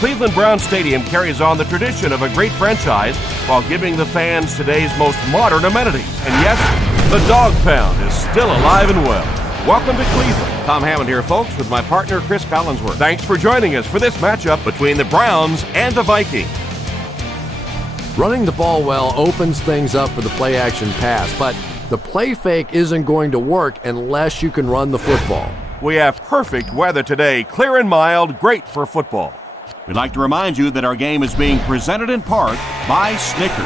Cleveland Browns Stadium carries on the tradition of a great franchise while giving the fans today's most modern amenities. And yes, the Dog Pound is still alive and well. Welcome to Cleveland. Tom Hammond here, folks, with my partner, Chris Collinsworth. Thanks for joining us for this matchup between the Browns and the Vikings. Running the ball well opens things up for the play-action pass, but the play fake isn't going to work unless you can run the football. We have perfect weather today, clear and mild, great for football. We'd like to remind you that our game is being presented in part by Snickers.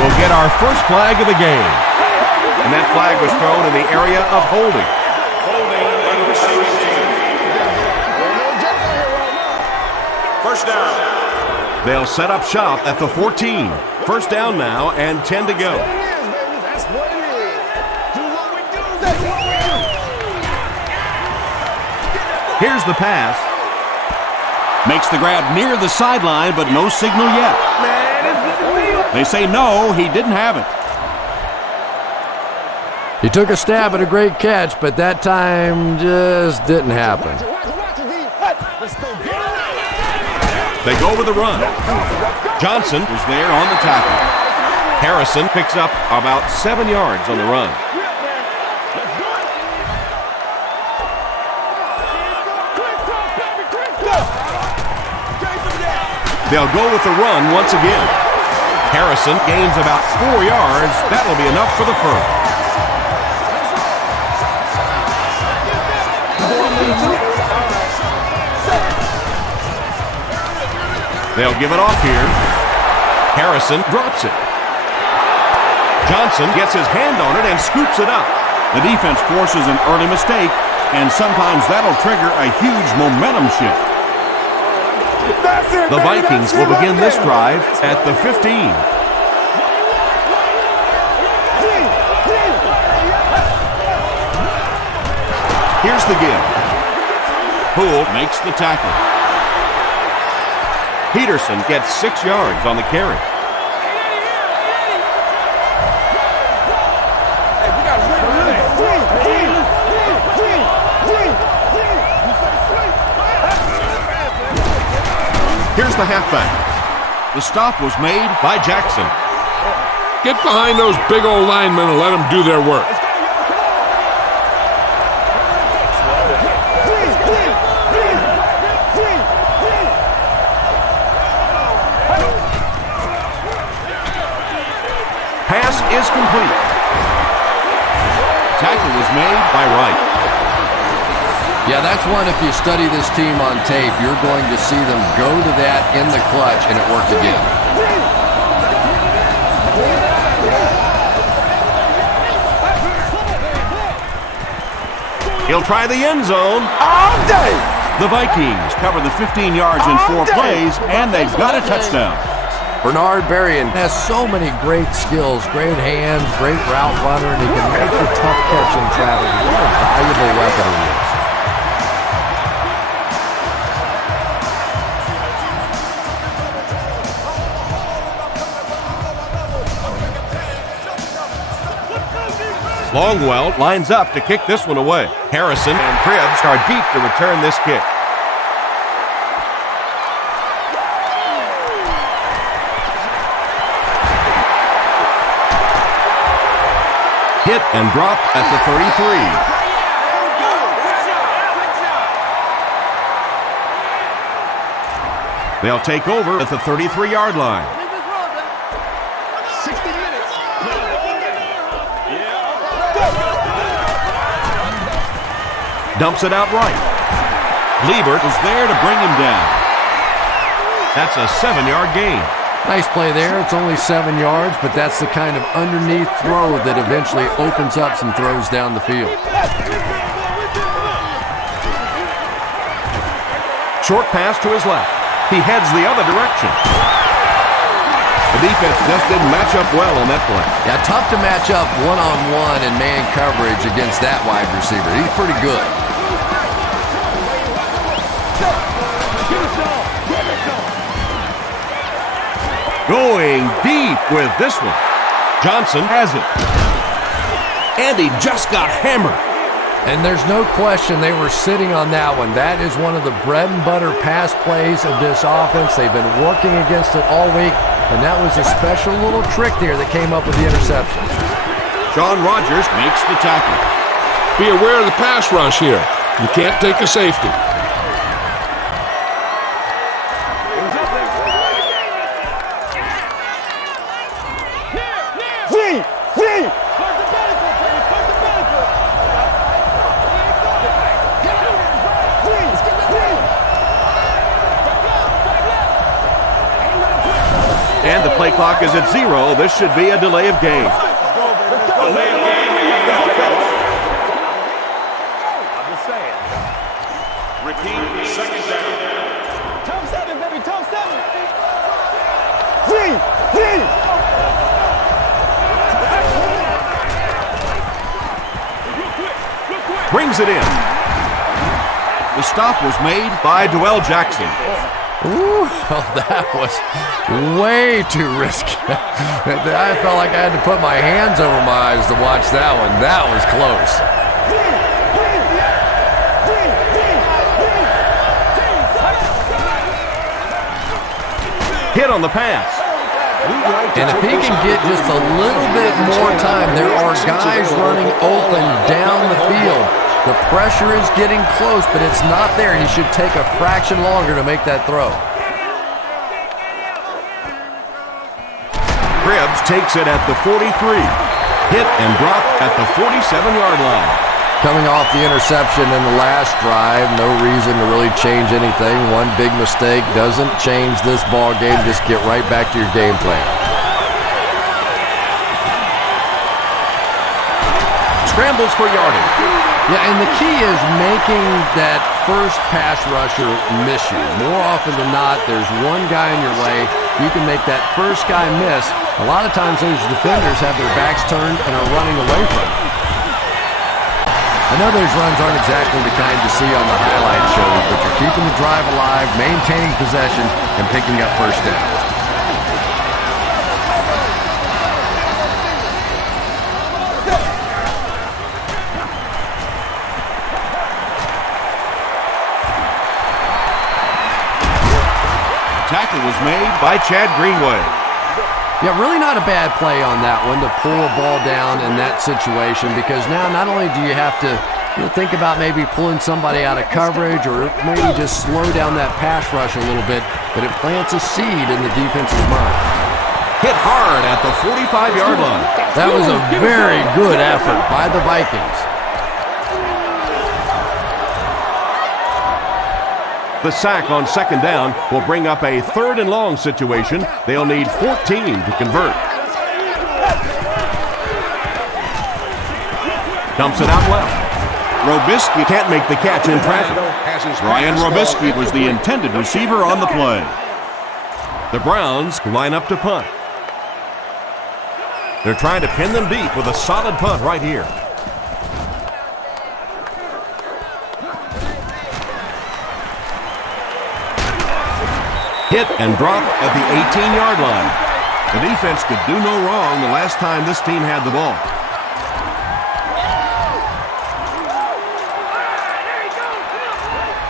We'll get our first flag of the game. And that flag was thrown in the area of holding. First down. They'll set up shop at the 14. First down now and 10 to go. Here's the pass. Makes the grab near the sideline, but no signal yet. They say no, he didn't have it. He took a stab at a great catch, but that time just didn't happen. They go with the run. Johnson Was there on the tackle. Harrison picks up about 7 yards on the run. They'll go with the run once again. Harrison gains about 4 yards. That'll be enough for the first. They'll give it off here. Harrison drops it. Johnson gets his hand on it and scoops it up. The defense forces an early mistake, and sometimes that'll trigger a huge momentum shift. The Vikings will begin this drive at the 15. Here's the give. Poole Makes the tackle. Peterson gets 6 yards on the carry. Here's the halfback. The stop was made by Jackson. Get behind those big old linemen and let them do their work. Pass is complete. Tackle was made by Wright. Yeah, that's one, if you study this team on tape, you're going to see them go to that in the clutch, and it worked again. He'll try the end zone all day. The Vikings cover the 15 yards in 4 plays, and they've got a touchdown. Bernard Berrien has so many great skills, great hands, great route runner, and he can make a tough catch in traffic. What a valuable weapon he is. Longwell lines up to kick this one away. Harrison and Cribbs are deep to return this kick. Hit and dropped at the 33. They'll take over at the 33-yard line. Dumps it out right. Liebert is there to bring him down. That's a 7-yard gain. Nice play there. It's only 7 yards, but that's the kind of underneath throw that eventually opens up some throws down the field. Short pass to his left. He heads the other direction. The defense just didn't match up well on that play. Yeah, tough to match up one-on-one in man coverage against that wide receiver. He's pretty good. Going deep with this one. Johnson has it. And he just got hammered. And there's no question they were sitting on that one. That is one of the bread and butter pass plays of this offense. They've been working against it all week, and that was a special little trick there that came up with the interception. Sean Rogers makes the tackle. Be aware of the pass rush here. You can't take a safety. And the play clock is at 0. This should be a delay of game. Delay of game. I'm just saying. Repeat, second down. Toe 7, baby, toe 7. Brings it in. The stop was made By Dwell Jackson. Ooh, well, that was way too risky. I felt like I had to put my hands over my eyes to watch that one. That was close. Hit on the pass. And if he can get just a little bit more time, there are guys running open down the field. The pressure is getting close, but it's not there. He should take a fraction longer to make that throw. Cribbs takes it at the 43. Hit and drop at the 47-yard line. Coming off the interception in the last drive, no reason to really change anything. One big mistake doesn't change this ball game. Just get right back to your game plan. Scrambles for yardage. Yeah, and the key is making that first pass rusher miss you. More often than not, there's one guy in your way. You can make that first guy miss. A lot of times those defenders have their backs turned and are running away from it. I know those runs aren't exactly the kind you see on the highlight shows, but you're keeping the drive alive, maintaining possession, and picking up first down. Tackle was made By Chad Greenway. Yeah, really not a bad play on that one to pull a ball down in that situation, because now not only do you have to think about maybe pulling somebody out of coverage or maybe just slow down that pass rush a little bit, but it plants a seed in the defense's mind. Hit hard at the 45-yard line. That was a very good effort by the Vikings. The sack on second down will bring up a 3rd and long situation. They'll need 14 to convert. Dumps it out left. Robisky Can't make the catch in traffic. Ryan Robisky was the intended receiver on the play. The Browns line up to punt. They're trying to pin them deep with a solid punt right here. Hit and drop at the 18-yard line. The defense could do no wrong the last time this team had the ball.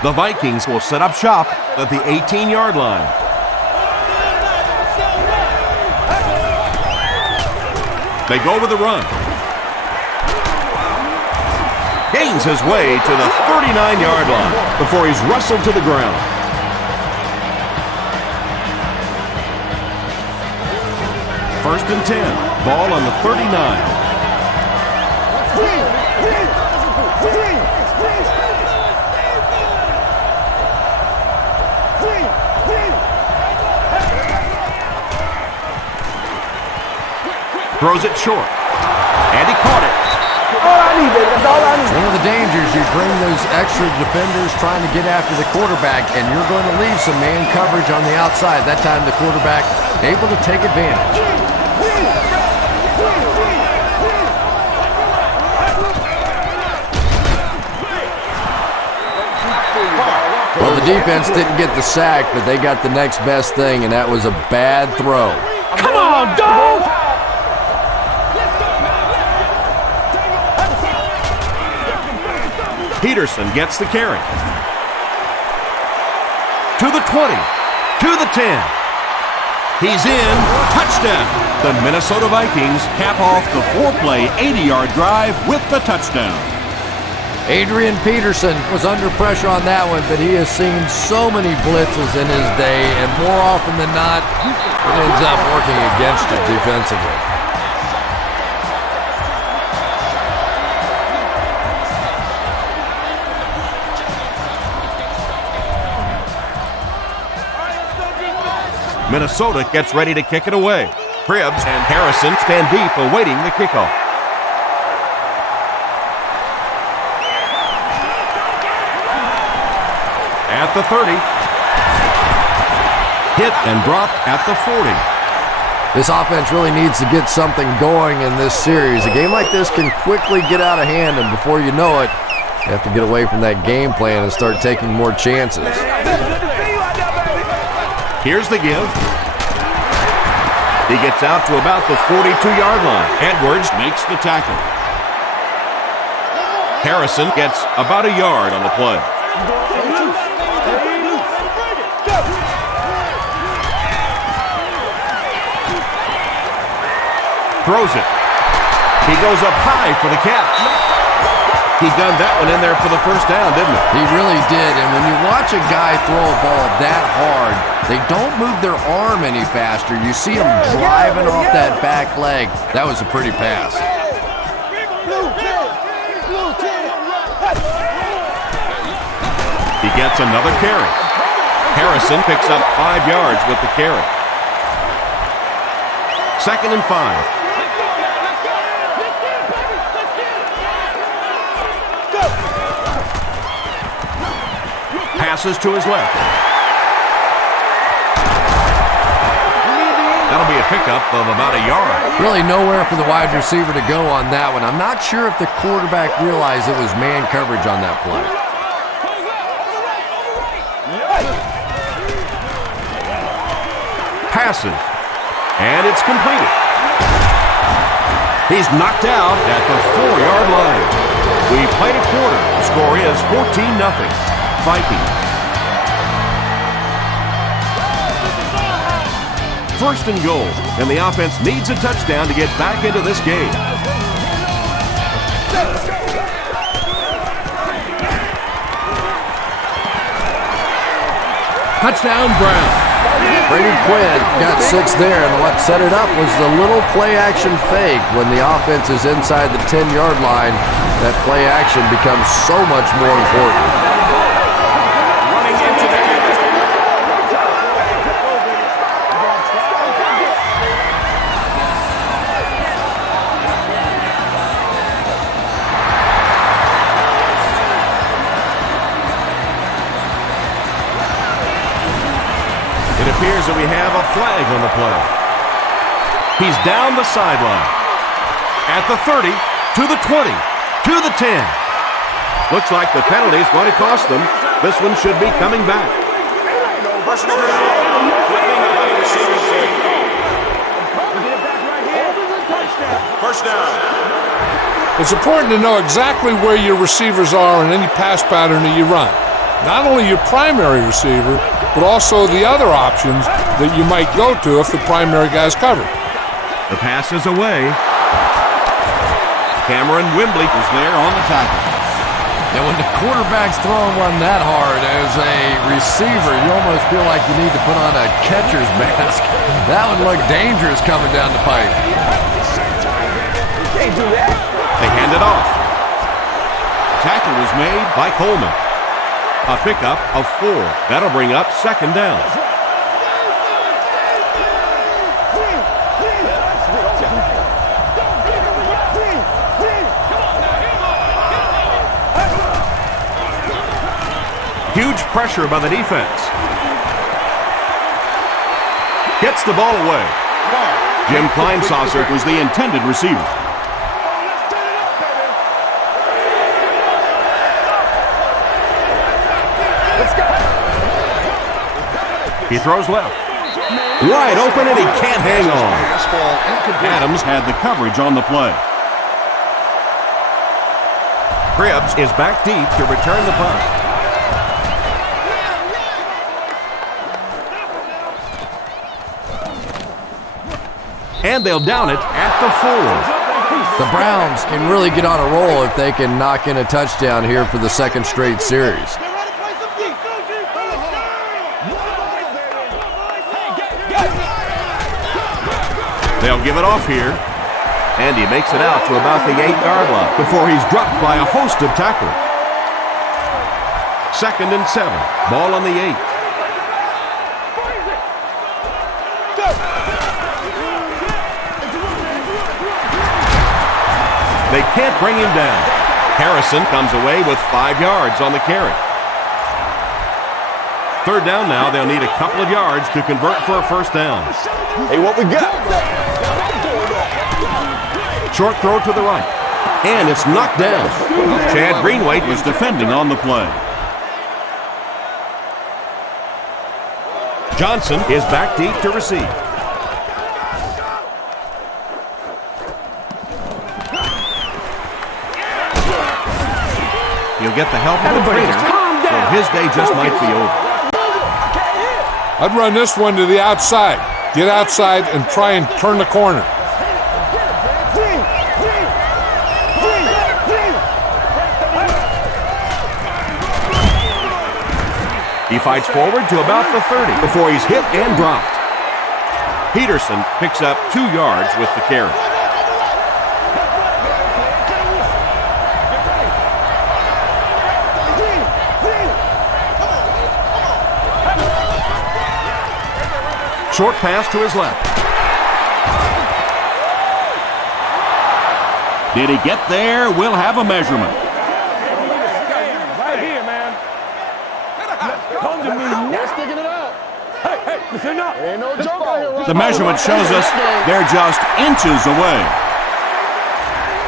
The Vikings will set up shop at the 18-yard line. They go with a run. Gains his way to the 39-yard line before he's wrestled to the ground. First and 10. Ball on the 39. Throws it short. And he caught it. One of the dangers, you bring those extra defenders trying to get after the quarterback, and you're going to leave some man coverage on the outside. That time the quarterback able to take advantage. Well, the defense didn't get the sack, but they got the next best thing, and that was a bad throw. Come on, dog! Peterson gets the carry. To the 20, to the 10. He's in, touchdown. The Minnesota Vikings cap off the 4-play, 80-yard drive with the touchdown. Adrian Peterson was under pressure on that one, but he has seen so many blitzes in his day, and more often than not, it ends up working against it defensively. Minnesota gets ready to kick it away. Cribbs and Harrison stand deep awaiting the kickoff. At the 30. Hit and dropped at the 40. This offense really needs to get something going in this series. A game like this can quickly get out of hand, and before you know it, you have to get away from that game plan and start taking more chances. Here's the give. He gets out to about the 42-yard line. Edwards makes the tackle. Harrison gets about a yard on the play. Throws it. He goes up high for the catch. He done that one in there for the first down, didn't he? He really did, and when you watch a guy throw a ball that hard, they don't move their arm any faster. You see him driving off that back leg. That was a pretty pass. He gets another carry. Harrison picks up 5 yards with the carry. 2nd and 5. Passes to his left. That'll be a pickup of about a yard. Really nowhere for the wide receiver to go on that one. I'm not sure if the quarterback realized it was man coverage on that play. Passes. And it's completed. He's knocked out at the 4-yard line. We played a quarter. The score is 14-0. Vikings. 1st and goal, and the offense needs a touchdown to get back into this game. Touchdown, Brown. Brady Quinn got 6 there, and what set it up was the little play-action fake. When the offense is inside the 10-yard line, that play-action becomes so much more important. It appears that we have a flag on the play. He's down the sideline. At the 30, to the 20, to the 10. Looks like the penalty is going to cost them. This one should be coming back. First down. It's important to know exactly where your receivers are in any pass pattern that you run. Not only your primary receiver, but also the other options that you might go to if the primary guy's covered. The pass is away. Cameron Wembley is there on the tackle. And when the quarterback's throwing one that hard as a receiver, you almost feel like you need to put on a catcher's mask. That would look dangerous coming down the pipe. Can't do that. They hand it off. Tackle was made by Coleman. A pickup of 4. That'll bring up 2nd down. Huge pressure by the defense. Gets the ball away. Jim Kleinsasser was the intended receiver. He throws left. Wide open, and he can't hang on. Adams had the coverage on the play. Cribbs is back deep to return the punt. And they'll down it at the 4. The Browns can really get on a roll if they can knock in a touchdown here for the second straight series. They'll give it off here. And he makes it out to about the 8-yard line before he's dropped by a host of tacklers. 2nd and 7. Ball on the 8. They can't bring him down. Harrison comes away with 5 yards on the carry. 3rd down now. They'll need a couple of yards to convert for a first down. Hey, what we got? Short throw to the right. And it's knocked down. Chad Greenway Was defending on the play. Johnson is back deep to receive. He'll get the help of the trainer, so his day just might be over. I'd run this one to the outside. Get outside and try and turn the corner. He fights forward to about the 30 before he's hit and dropped. Peterson picks up 2 yards with the carry. Short pass to his left. Did he get there? We'll have a measurement. Right here, man. Come to me. They're sticking it up. Hey, listen up. Ain't no joke out here. The measurement shows us they're just inches away.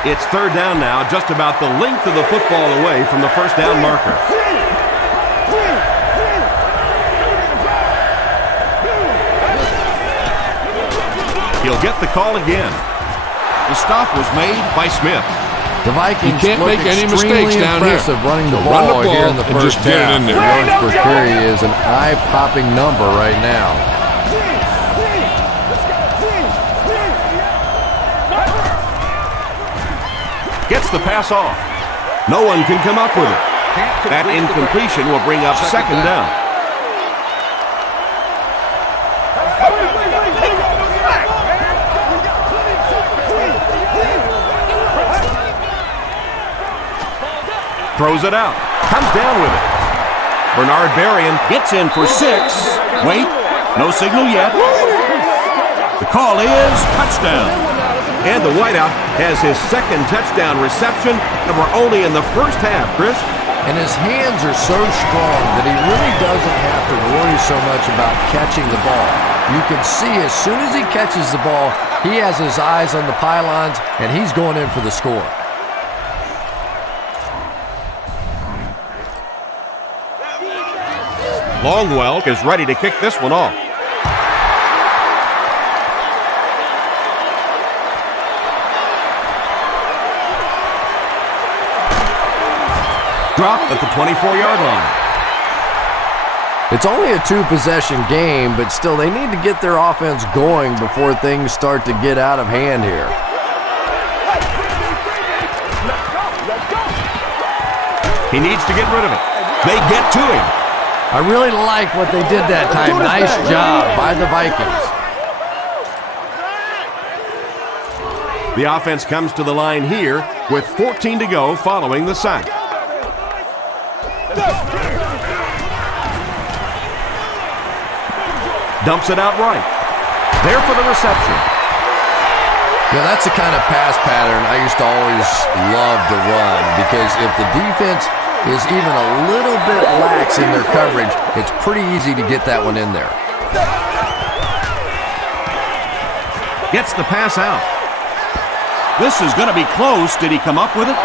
It's 3rd down now, just about the length of the football away from the first down marker. He'll get the call again. The stop was made by Smith. The Vikings can't look make any extremely mistakes down here. impressive running the So ball, run the ball here in the and first just get it half. in there. Yards per carry is an eye-popping number right now. Gets the pass off. No one can come up with it. That incompletion will bring up 2nd down. Throws it out. Comes down with it. Bernard Berrien Gets in for 6. Wait, no signal yet. The call is touchdown. and the wideout has his 2nd touchdown reception, and we're only in the first half, Chris. And his hands are so strong that he really doesn't have to worry so much about catching the ball. You can see as soon as he catches the ball, he has his eyes on the pylons, and he's going in for the score. Longwell is ready to kick this one off. Dropped at the 24-yard line. It's only a 2-possession game, but still they need to get their offense going before things start to get out of hand here. He needs to get rid of it. They get to him. I really like what they did that time. Nice job by the Vikings. The offense comes to the line here with 14 to go following the sack. Dumps it out right. There for the reception. Yeah, that's the kind of pass pattern I used to always love to run, because if the defense is even a little bit lax in their coverage, it's pretty easy to get that one in there. Gets the pass out. This is going to be close. Did he come up with it?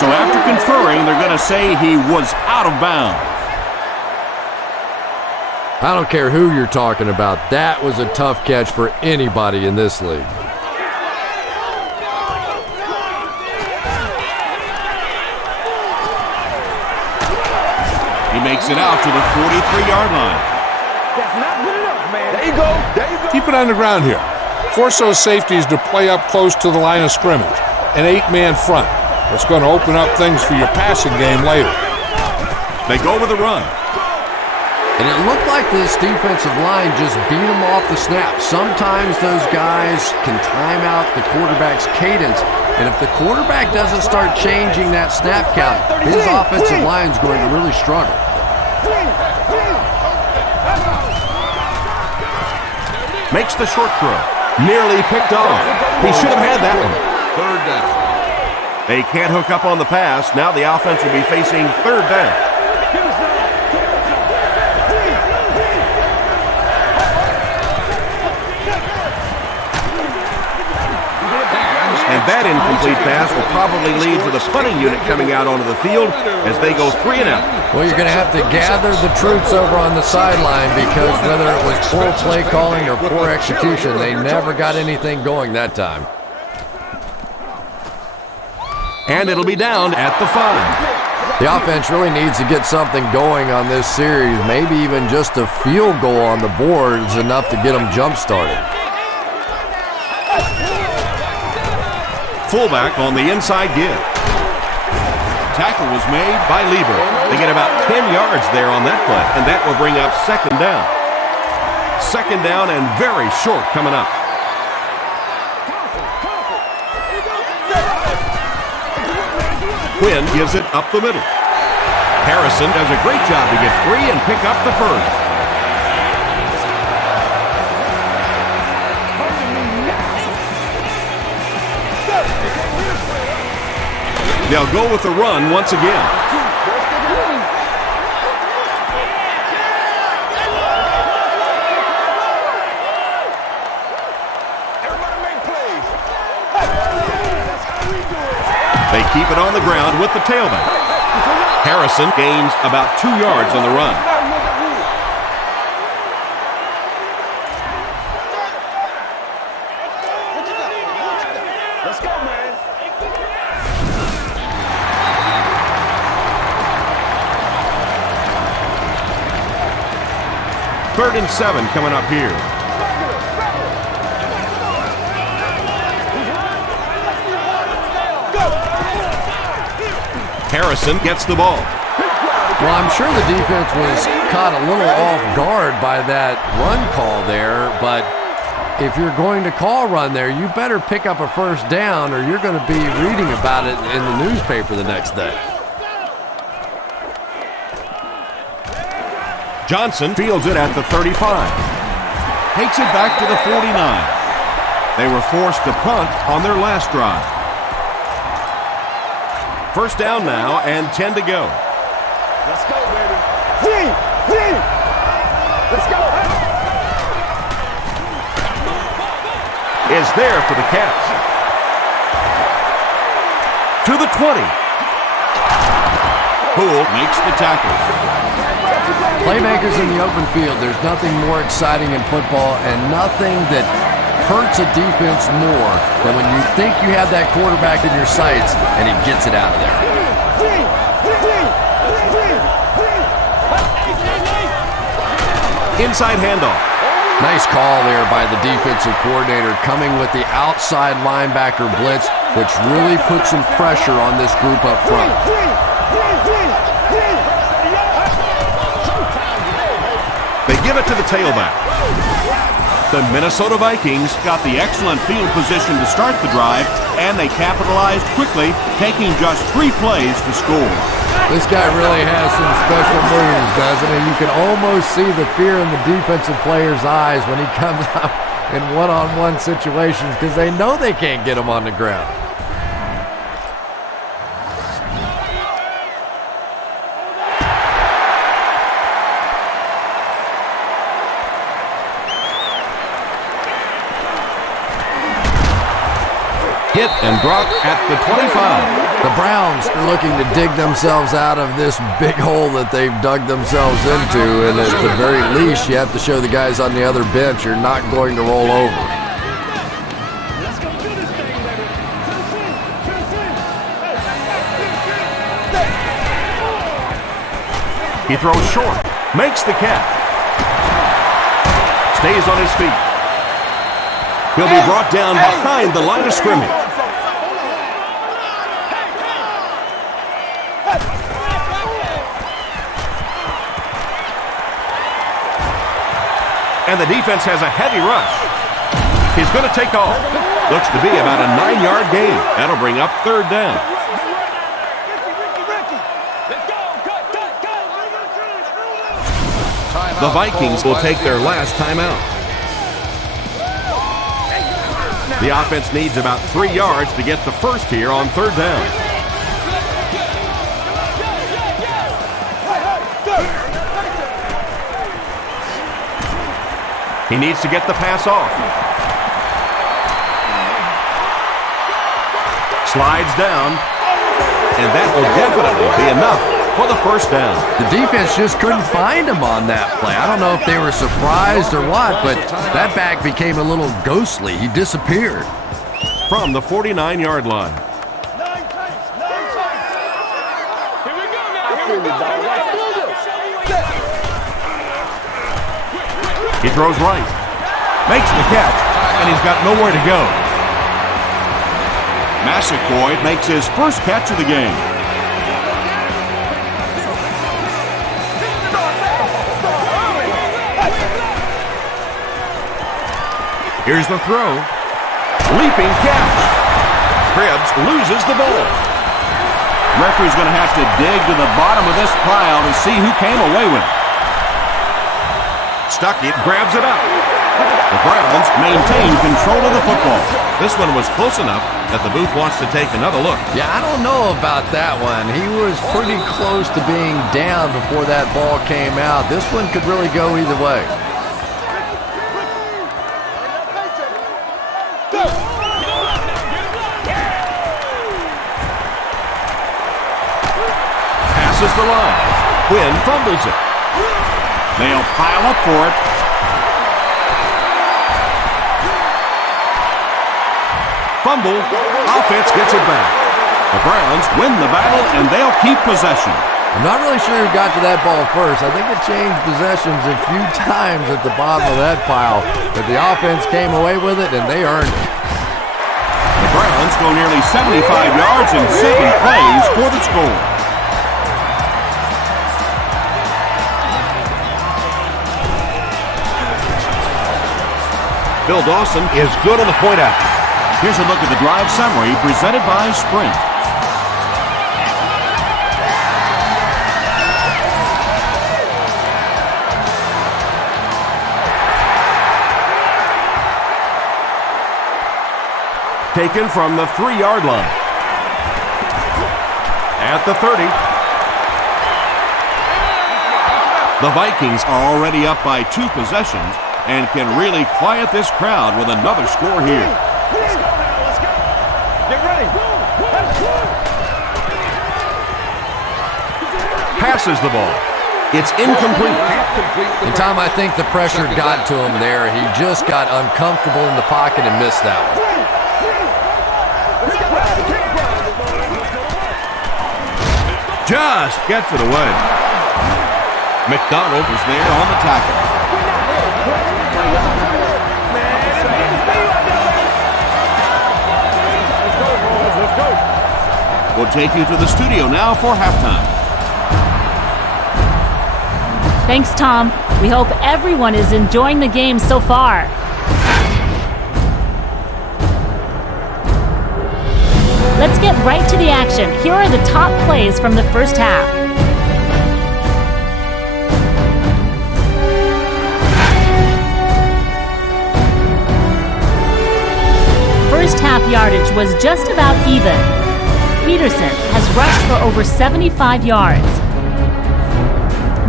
So after conferring, they're going to say he was out of bounds. I don't care who you're talking about. That was a tough catch for anybody in this league. He makes it out to the 43-yard line. That's not good enough, man. There you go. There you go. Keep it on the ground here. Force those safeties to play up close to the line of scrimmage. An 8-man front. That's going to open up things for your passing game later. They go with a run. And it looked like this defensive line just beat them off the snap. Sometimes those guys can time out the quarterback's cadence, and if the quarterback doesn't start changing that snap count, his offensive line is going to really struggle. Makes the short throw. Nearly picked off. He should have had that one. Third down. They can't hook up on the pass. Now the offense will be facing third down. And that incomplete pass will probably lead to the punting unit coming out onto the field as they go 3 and out. Well, you're going to have to gather the troops over on the sideline because whether it was poor play calling or poor execution, they never got anything going that time. And it'll be down at the 5. The offense really needs to get something going on this series. Maybe even just a field goal on the board is enough to get them jump-started. Fullback on the inside give. Tackle was made by Lieber. They get about 10 yards there on that play, and that will bring up second down. Second down and very short coming up. Quinn gives it up the middle. Harrison does a great job to get free and pick up the first. They'll go with the run once again. They keep it on the ground with the tailback. Harrison gains about 2 yards on the run. Let's go, man. 3rd and 7 coming up here. Harrison gets the ball. Well, I'm sure the defense was caught a little off guard by that run call there, but if you're going to call run there, you better pick up a first down or you're going to be reading about it in the newspaper the next day. Johnson fields it at the 35. Takes it back to the 49. They were forced to punt on their last drive. First down now and 10 to go. Let's go, baby. Let's go. Is there for the catch. To the 20. Poole makes the tackle. Playmakers in the open field, there's nothing more exciting in football and nothing that hurts a defense more than when you think you have that quarterback in your sights and he gets it out of there. Inside handoff. Nice call there by the defensive coordinator coming with the outside linebacker blitz, which really puts some pressure on this group up front. They give it to the tailback. The Minnesota Vikings got the excellent field position to start the drive, and they capitalized quickly, taking just 3 plays to score. This guy really has some special moves, doesn't he? You can almost see the fear in the defensive player's eyes when he comes out in one-on-one situations because they know they can't get him on the ground. hit and dropped at the 25. The Browns are looking to dig themselves out of this big hole that they've dug themselves into, and at the very least, you have to show the guys on the other bench you're not going to roll over. He throws short, makes the catch, stays on his feet. He'll be brought down behind the line of scrimmage. And the defense has a heavy rush. He's going to take off. Looks to be about a 9-yard gain. That'll bring up third down. The Vikings will take their last timeout. The offense needs about 3 yards to get the first here on third down. He needs to get the pass off. Slides down, and that will definitely be enough for the first down. The defense just couldn't find him on that play. I don't know if they were surprised or what, but that back became a little ghostly. He disappeared. From the 49-yard line. He throws right, makes the catch, and he's got nowhere to go. Massaquoi makes his first catch of the game. Here's the throw. Leaping catch. Cribbs loses the ball. Referee's going to have to dig to the bottom of this pile to see who came away with it. Stuckey grabs it up. The Browns maintain control of the football. This one was close enough that the booth wants to take another look. Yeah, I don't know about that one. He was pretty close to being down before that ball came out. This one could really go either way. Passes the line. Quinn fumbles it. They'll pile up for it. Fumble. Offense gets it back. The Browns win the battle, and they'll keep possession. I'm not really sure who got to that ball first. I think it changed possessions a few times at the bottom of that pile, but the offense came away with it, and they earned it. The Browns go nearly 75 yards in 7 plays for the score. Bill Dawson is good on the point after. Here's a look at the drive summary presented by Sprint. Taken from the 3-yard line. At the 30. The Vikings are already up by 2 possessions and can really quiet this crowd with another score here. Let's go now, let's go. Get ready. Passes the ball. It's incomplete. And Tom, I think the pressure got to him there. He just got uncomfortable in the pocket and missed that one. Just gets it away. McDonald is there on the tackle. We'll take you to the studio now for halftime. Thanks, Tom. We hope everyone is enjoying the game so far. Let's get right to the action. Here are the top plays from the first half. First half yardage was just about even. Peterson has rushed for over 75 yards.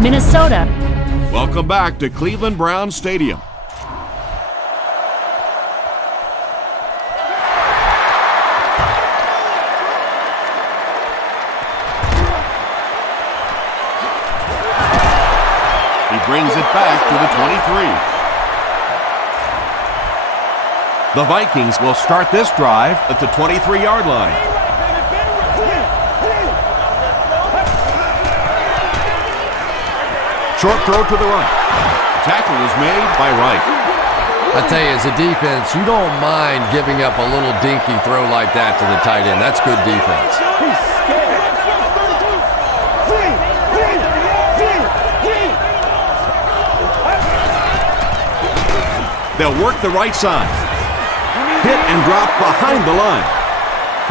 Minnesota. Welcome back to Cleveland Browns brings it back to the 23. The Vikings will start this drive at the 23-yard line. Short throw to the right. Tackle is made by Wright. I tell you, as a defense, you don't mind giving up a little dinky throw like that to the tight end. That's good defense. They'll work the right side. Hit and drop behind the line.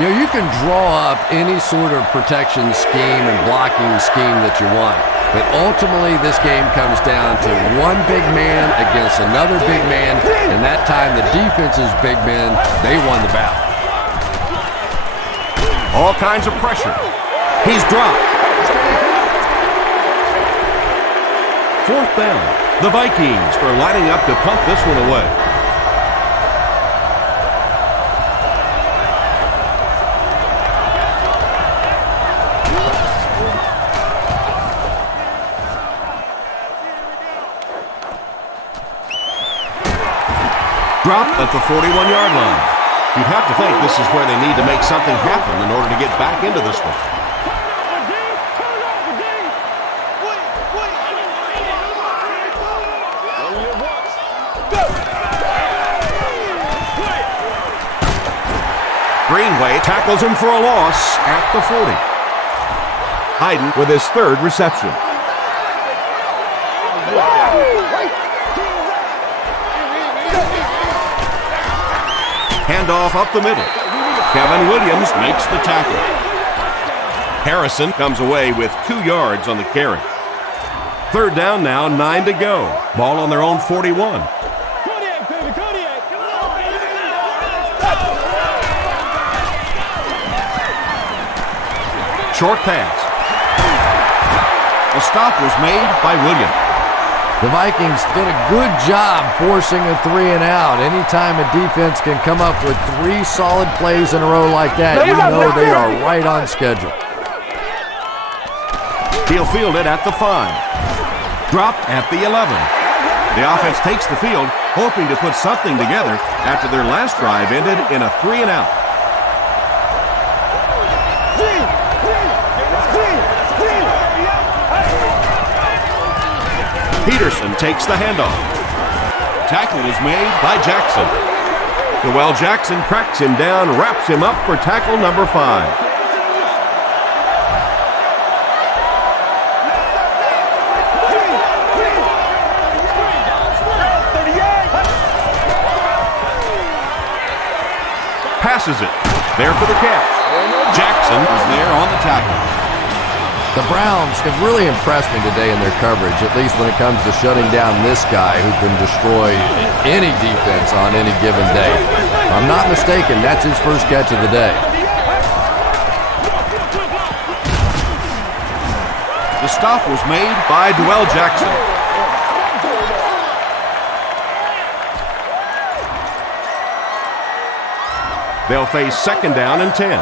You know, you can draw up any sort of protection scheme and blocking scheme that you want. But ultimately, this game comes down to one big man against another big man, and that time the defense's big men, they won the battle. All kinds of pressure. He's dropped. Fourth down. The Vikings are lining up to punt this one away. Dropped at the 41-yard line. You'd have to think this is where they need to make something happen in order to get back into this one. Greenway tackles him for a loss at the 40. Hayden with his third reception. Handoff up the middle. Kevin Williams makes the tackle. Harrison comes away with 2 yards on the carry. Third down now, 9 to go. Ball on their own 41. Short pass. The stop was made by Williams. The Vikings did a good job forcing a 3 and out. Anytime a defense can come up with 3 solid plays in a row like that, you know they are right on schedule. He'll field it at the 5. Dropped at the 11. The offense takes the field, hoping to put something together after their last drive ended in a 3 and out. Peterson takes the handoff. Tackle is made by Jackson. Noel Jackson cracks him down, wraps him up for tackle number 5. Passes it. There for the catch. Jackson is there on the tackle. The Browns have really impressed me today in their coverage, at least when it comes to shutting down this guy who can destroy any defense on any given day. If I'm not mistaken, that's his first catch of the day. The stop was made by Noel Jackson. They'll face second down and 10.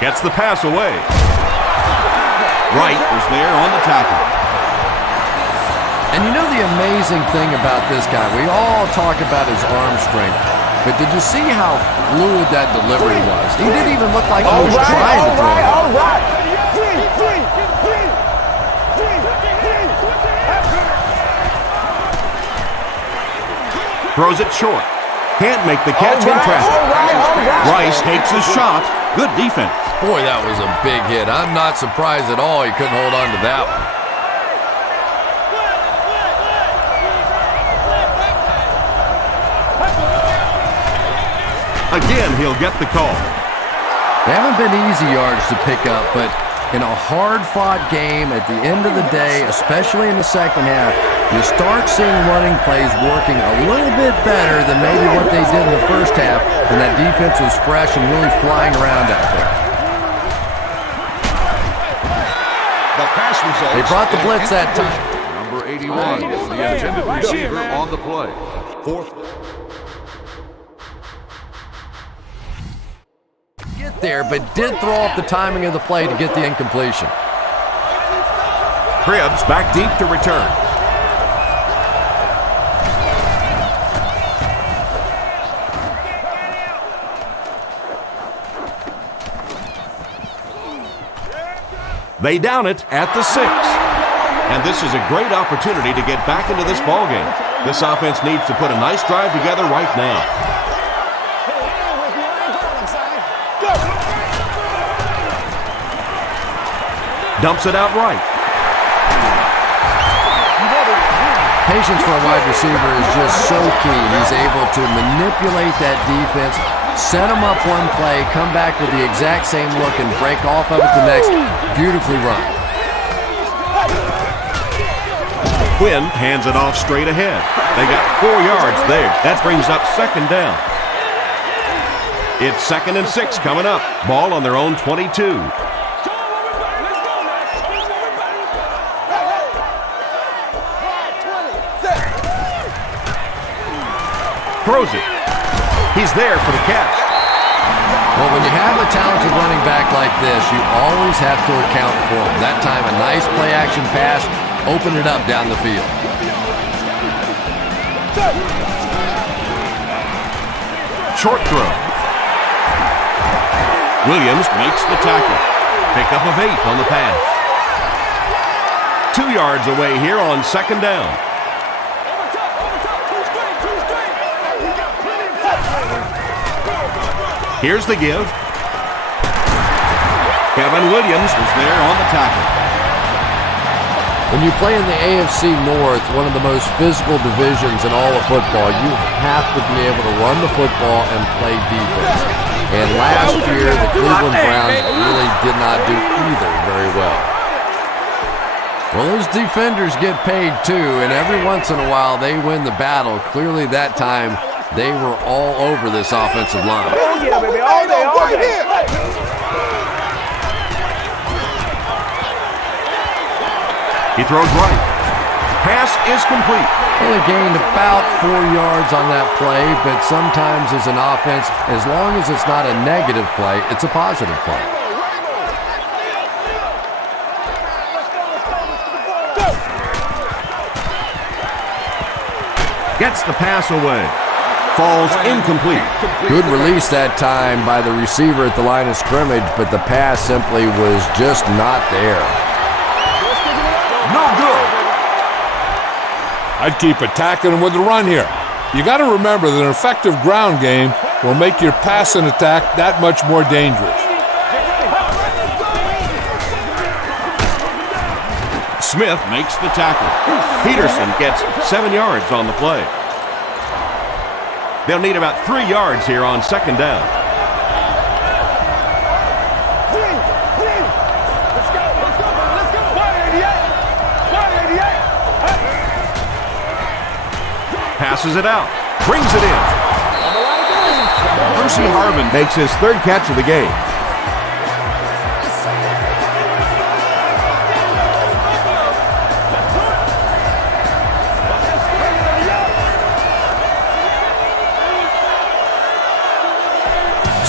Gets the pass away. Wright was there on the tackle. And you know the amazing thing about this guy, we all talk about his arm strength, but did you see how fluid that delivery was? He didn't even look like he was trying to throw it. Throws it short. Can't make the catch in traffic. Rice takes his shot. Good defense. Boy, that was a big hit. I'm not surprised at all he couldn't hold on to that one. Again, he'll get the call. They haven't been easy yards to pick up, but in a hard-fought game at the end of the day, especially in the second half, you start seeing running plays working a little bit better than maybe what they did in the first half, and that defense was fresh and really flying around out there. They brought the blitz that time. Number 81 is the intended receiver on the play. Fourth. Get there, but did throw off the timing of the play to get the incompletion. Cribbs back deep to return. They down it at the 6. And this is a great opportunity to get back into this ballgame. This offense needs to put a nice drive together right now. Dumps it out right. Patience for a wide receiver is just so key. He's able to manipulate that defense, set him up one play, come back with the exact same look, and break off of it the next. Beautifully run. Quinn hands it off straight ahead. They got 4 yards there. That brings up second down. It's 2nd and 6 coming up. Ball on their own 22. Throws it. He's there for the catch. Well, when you have a talented running back like this, you always have to account for him. That time, a nice play-action pass, open it up down the field. Short throw. Williams makes the tackle. Pickup of 8 on the pass. 2 yards away here on second down. Here's the give. Kevin Williams is there on the tackle. When you play in the AFC North, one of the most physical divisions in all of football, you have to be able to run the football and play defense. And last year, the Cleveland Browns really did not do either very well. Well, those defenders get paid too, and every once in a while they win the battle. Clearly that time, they were all over this offensive line. Oh, yeah, baby. All day, all day. He throws right. Pass is complete. Only gained about 4 yards on that play, but sometimes as an offense, as long as it's not a negative play, it's a positive play. Gets the pass away. Falls incomplete. Good release that time by the receiver at the line of scrimmage, but the pass simply was just not there. No good. I'd keep attacking him with the run here. You got to remember that an effective ground game will make your passing attack that much more dangerous. Smith makes the tackle. Peterson gets 7 yards on the play. They'll need about 3 yards here on second down. Passes it out. Brings it in. Percy Harvin makes his 3rd catch of the game.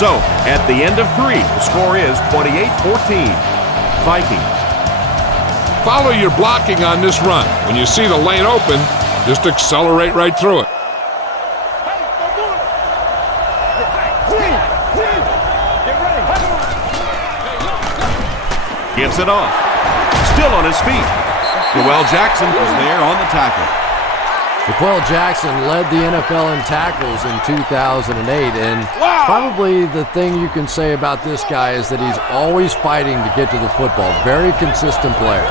So, at the end of 3, the score is 28-14. Vikings. Follow your blocking on this run. When you see the lane open, just accelerate right through it. Gives it off. Still on his feet. Joel Jackson is there on the tackle. Joel Jackson led the NFL in tackles in 2008, and probably the thing you can say about this guy is that he's always fighting to get to the football. Very consistent player.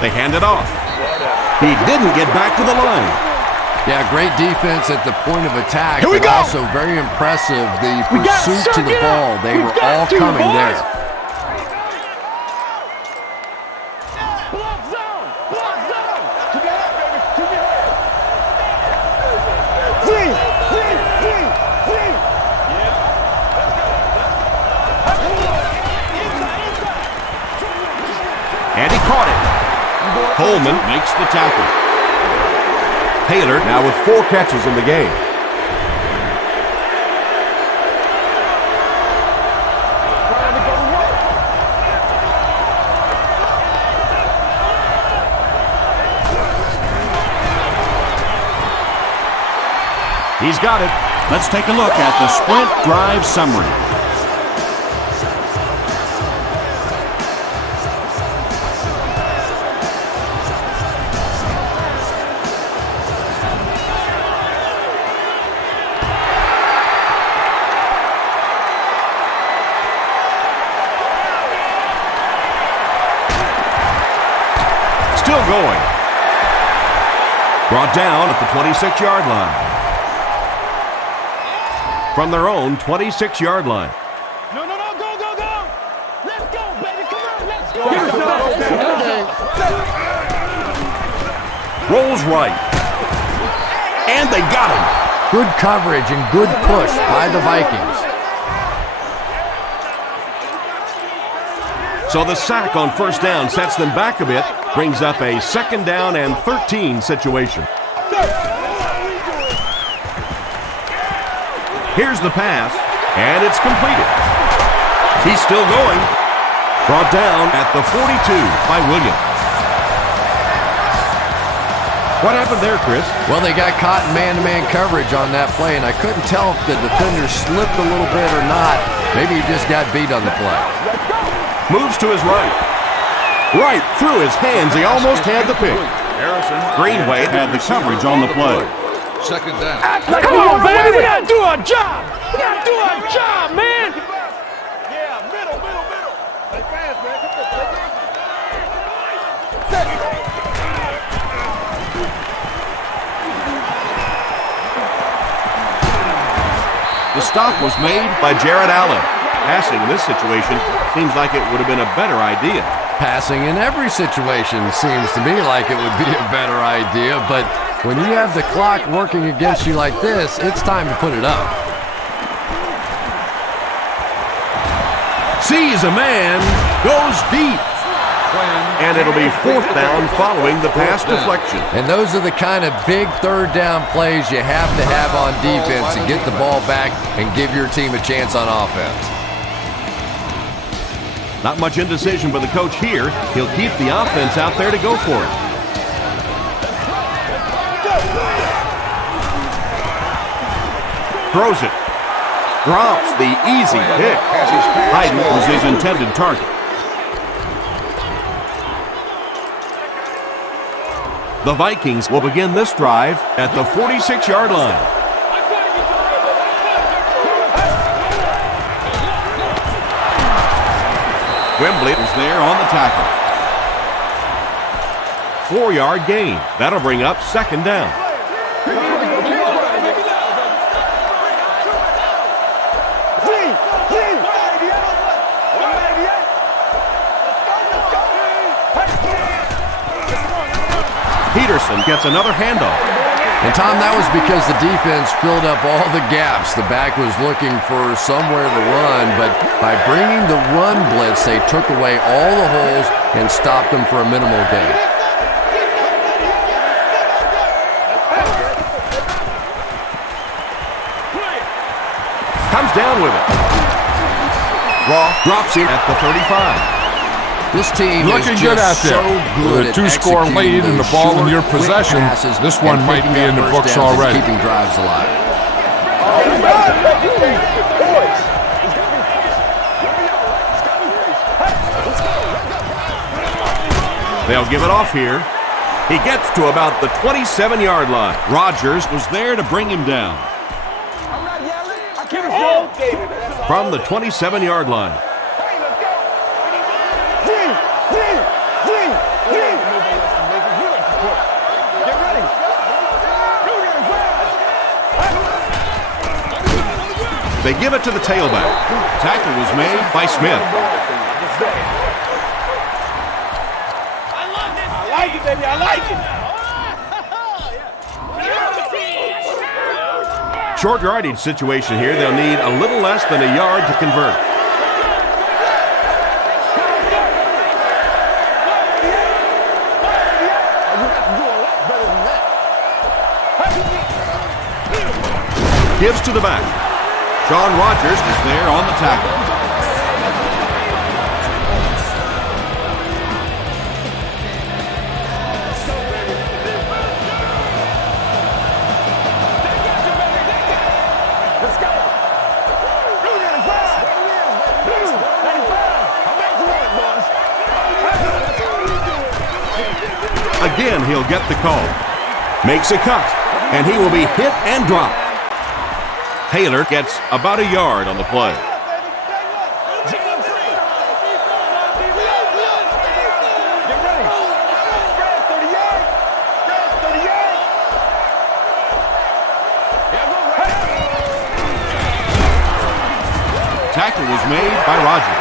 They hand it off. He didn't get back to the line. Yeah, great defense at the point of attack, but also very impressive, the pursuit to the ball. They were all coming there. And he caught it. Coleman makes the tackle. Taylor now with 4 catches in the game. He's got it. Let's take a look at the sprint drive summary. Still going. Brought down at the 26-yard line. From their own 26-yard line. No, go. Let's go, baby. Come on, let's go. Rolls right. And they got him. Good coverage and good push by the Vikings. So the sack on first down sets them back a bit, brings up a 2nd down and 13 situation. Here's the pass, and it's completed. He's still going. Brought down at the 42 by Williams. What happened there, Chris? Well, they got caught in man-to-man coverage on that play, and I couldn't tell if the defender slipped a little bit or not. Maybe he just got beat on the play. Moves to his right. Right through his hands. He almost had the pick. Greenway had the coverage on the play. 2nd down. Come on, baby. We got to do our job. We got to do our job, man. Yeah, middle. Play fast, man. Come on, The stop was made by Jared Allen. Passing in this situation seems like it would have been a better idea. Passing in every situation seems to me like it would be a better idea, but when you have the clock working against you like this, it's time to put it up. Sees a man, goes deep. And it'll be 4th down following the pass deflection. And those are the kind of big 3rd down plays you have to have on defense to get the ball back and give your team a chance on offense. Not much indecision for the coach here. He'll keep the offense out there to go for it. Throws it. Drops the easy pick. Hayden was his intended target. The Vikings will begin this drive at the 46-yard line. Wembley is there on the tackle. 4-yard gain. That'll bring up 2nd down. Peterson gets another handoff. And Tom, that was because the defense filled up all the gaps. The back was looking for somewhere to run, but by bringing the run blitz, they took away all the holes and stopped them for a minimal gain. Comes down with it. Drops it at the 35. This team Looking is good out just there. so good With a at 2-score lead and the executing ball in those your short, possession, quick passes this one and might picking be up in the first books downs and already. keeping drives alive. They'll give it off here. He gets to about the 27-yard line. Rodgers was there to bring him down. From the 27-yard line. They give it to the tailback. Tackle was made By Smith. I like it, baby. I like it. Short yardage situation here. They'll need a little less than a yard to convert. gives to the back. Sean Rogers is there on the tackle. Again, he'll get the call. Makes a cut, and he will be hit and dropped. Taylor gets about a yard on the play. Tackle was made by Rogers.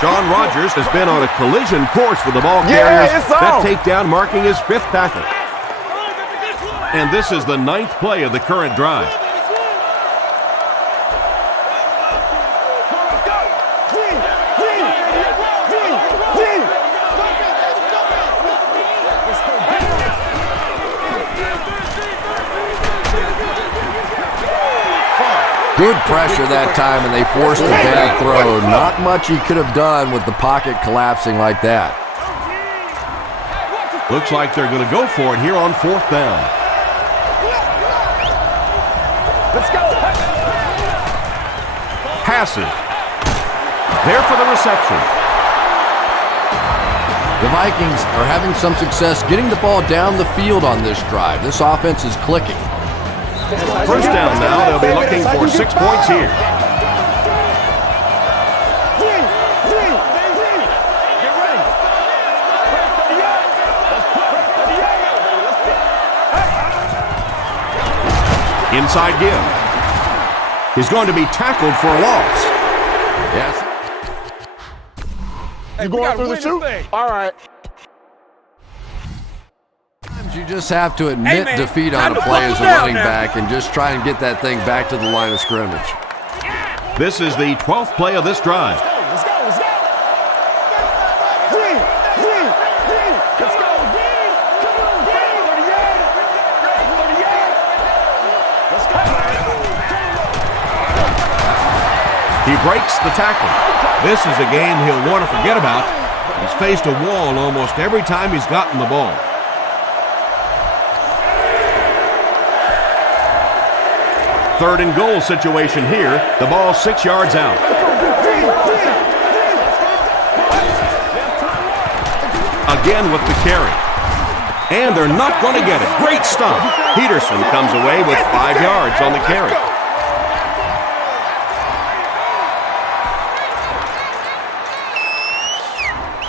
Sean Rogers has been on a collision course with the ball carriers. That takedown marking his 5th tackle. And this is the 9th play of the current drive. Good pressure that time, and they forced a bad throw. Not much he could have done with the pocket collapsing like that. Looks like they're going to go for it here on 4th down. Let's go. Passes. There for the reception. The Vikings are having some success getting the ball down the field on this drive. This offense is clicking. First down now. They'll be looking for 6 points here. Inside give. He's going to be tackled for a loss. Yes. You going through the shoot? All right. You just have to admit defeat on a play as a running back and just try and get that thing back to the line of scrimmage. This is the 12th play of this drive. Let's go. Let's go. He breaks the tackle. This is a game he'll want to forget about. He's faced a wall almost every time he's gotten the ball. Third and goal situation here. The ball 6 yards out. Again with the carry. And they're not going to get it. Great stop. Peterson comes away with 5 yards on the carry.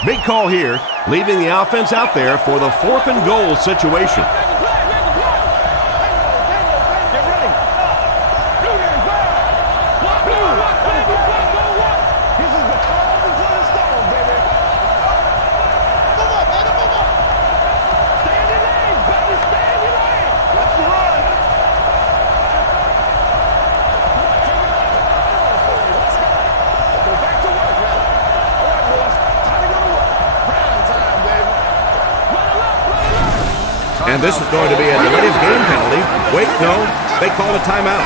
Big call here, leaving the offense out there for the 4th and goal situation. And this is going to be a delayed game penalty. Wait, no, they call a timeout.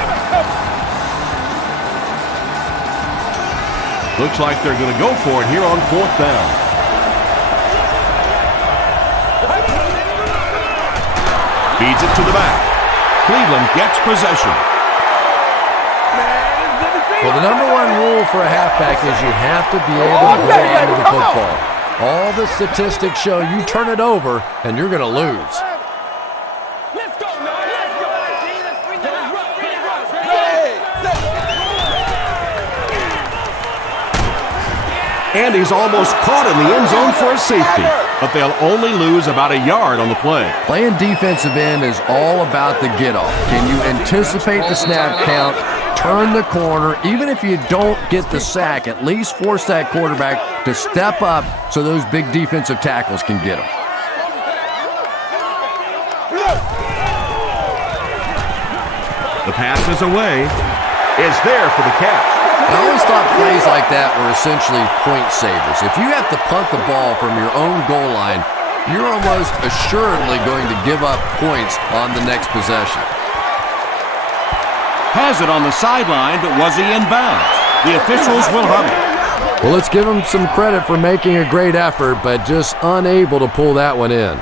Looks like they're going to go for it here on 4th down. Feeds it to the back. Cleveland gets possession. Well, the number 1 rule for a halfback is you have to be able to hold on to the football. All the statistics show you turn it over and you're going to lose. And he's almost caught in the end zone for a safety. But they'll only lose about a yard on the play. Playing defensive end is all about the get-off. Can you anticipate the snap count, turn the corner, even if you don't get the sack, at least force that quarterback to step up so those big defensive tackles can get him. The pass is away. It's there for the catch. I always thought plays like that were essentially point savers. If you have to punt the ball from your own goal line, you're almost assuredly going to give up points on the next possession. Has it on the sideline, but was he in bounds? The officials will huddle. Well, let's give him some credit for making a great effort, but just unable to pull that one in.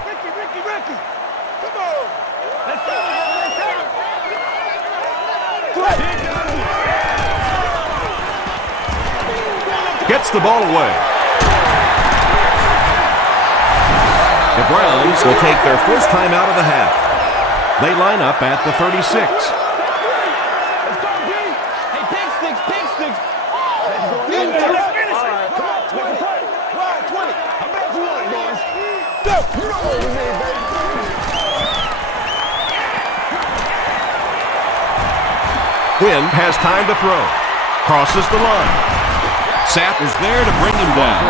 Gets the ball away. The Browns will take their first time out of the half. They line up at the 36. Quinn has time to throw. Crosses the line. Sapp is there to bring him down.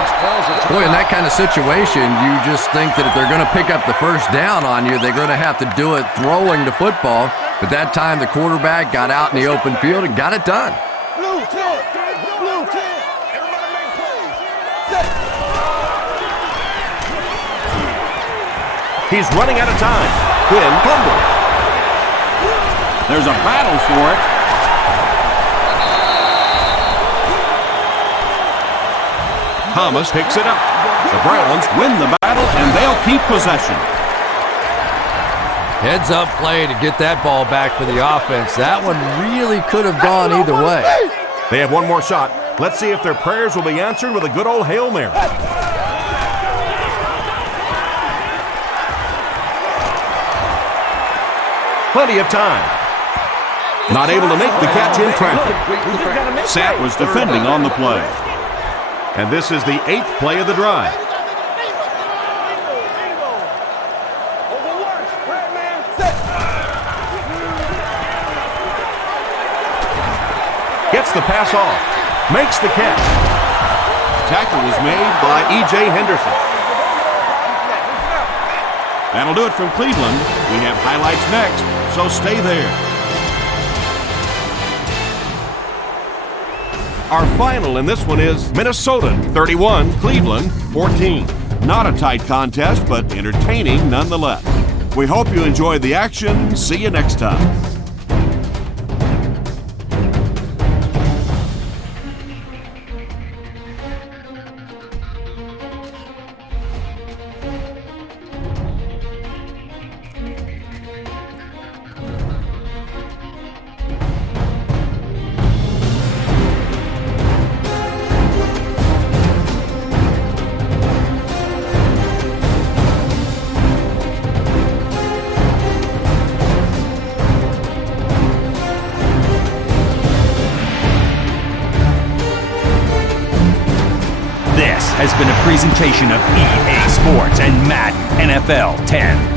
Boy, in that kind of situation, you just think that if they're going to pick up the first down on you, they're going to have to do it throwing the football. But that time, the quarterback got out in the open field and got it done. Blue 10. Everybody make plays. He's running out of time. Quinn fumbled. There's a battle for it. Thomas picks it up. The Browns win the battle, and they'll keep possession. Heads-up play to get that ball back for the offense. That one really could have gone either way. They have one more shot. Let's see if their prayers will be answered with a good old Hail Mary. Plenty of time. Not able to make the catch in traffic. Sapp was defending on the play. And this is the 8th play of the drive. Gets the pass off. Makes the catch. Tackle was made by E.J. Henderson. That'll do it from Cleveland. We have highlights next, so stay there. Our final in this one is Minnesota 31, Cleveland 14. Not a tight contest, but entertaining nonetheless. We hope you enjoyed the action. See you next time. This has been a presentation of EA Sports and Madden NFL 10.